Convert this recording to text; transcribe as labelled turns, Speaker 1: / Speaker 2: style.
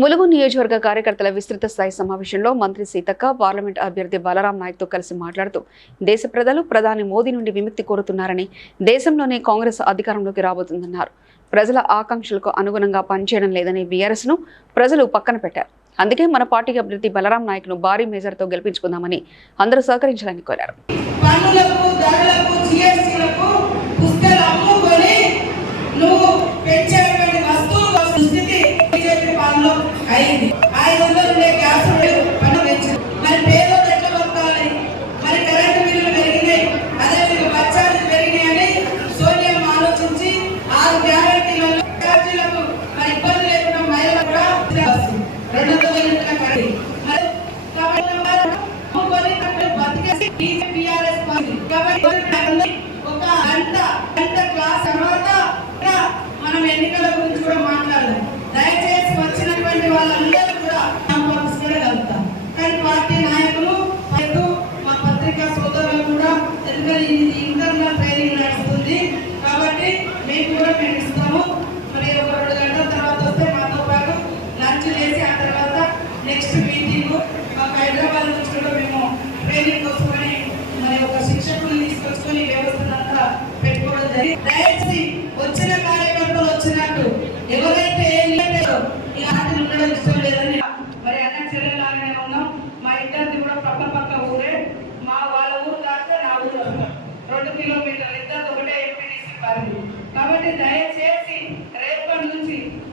Speaker 1: ములుగు నియోజకవర్గ కార్యకర్తల విస్తృత స్థాయి సమావేశంలో మంత్రి సీతక్క పార్లమెంట్ అభ్యర్థి బలరాం నాయక్తో కలిసి మాట్లాడుతూ దేశ ప్రజలు ప్రధాని మోదీ నుండి విముక్తి కోరుతున్నారని దేశంలోనే కాంగ్రెస్ అధికారంలోకి రాబోతుందన్నారు. ప్రజల ఆకాంక్షలకు అనుగుణంగా పనిచేయడం లేదని బీఆర్ఎస్ను ప్రజలు పక్కన పెట్టారు. అందుకే మన పార్టీ అభ్యర్థి బలరాం నాయక్ను భారీ మేజర్తో గెలిపించుకుందామని అందరూ సహకరించాలని కోరారు.
Speaker 2: పార్టీ కాబట్టి ఒక గంట గంట క్లాస్ తర్వాత మనం ఎన్నికల గురించి కూడా మాట్లాడదాం దయచేసి వచ్చినటువంటి వాళ్ళందరూ కూడా మనం పంపించగలుగుతాం కానీ పార్టీ నాయకులు మరియు మా పత్రికా సోదరులు కూడా ఎందుకంటే ఇది ఇంటర్నల్ ట్రైనింగ్ నడుస్తుంది కాబట్టి మేము కూడా మేము ఇస్తాము మరి ఒక రెండు గంటల తర్వాత వస్తే మాతో పాటు లంచ్ చేసి ఆ తర్వాత నెక్స్ట్ మీటింగ్ మాకు హైదరాబాద్ నుంచి కూడా మేము ట్రైనింగ్ కోసమని మరి ఒక శిక్షకుని తీసుకొచ్చుకొని వ్యవస్థనంతా పెట్టుకోవడం జరిగింది. దయచేసి వచ్చిన కార్యకర్తలు వచ్చినట్టు ఎవరైతే ఏం లేదో ఈ ఆటలు ఉండడం ఇష్టం లేదని మరి అన్న చెల్లెలాగానే ఉన్నాం. మా ఇద్దరిది కూడా పక్క పక్క ఊరే మా వాళ్ళ ఊరు దాకా నా ఊరు రెండు కిలోమీటర్లు ఇద్దరు ఒకటే ఎంపీడీసీ పరిధి. కాబట్టి దయచేసి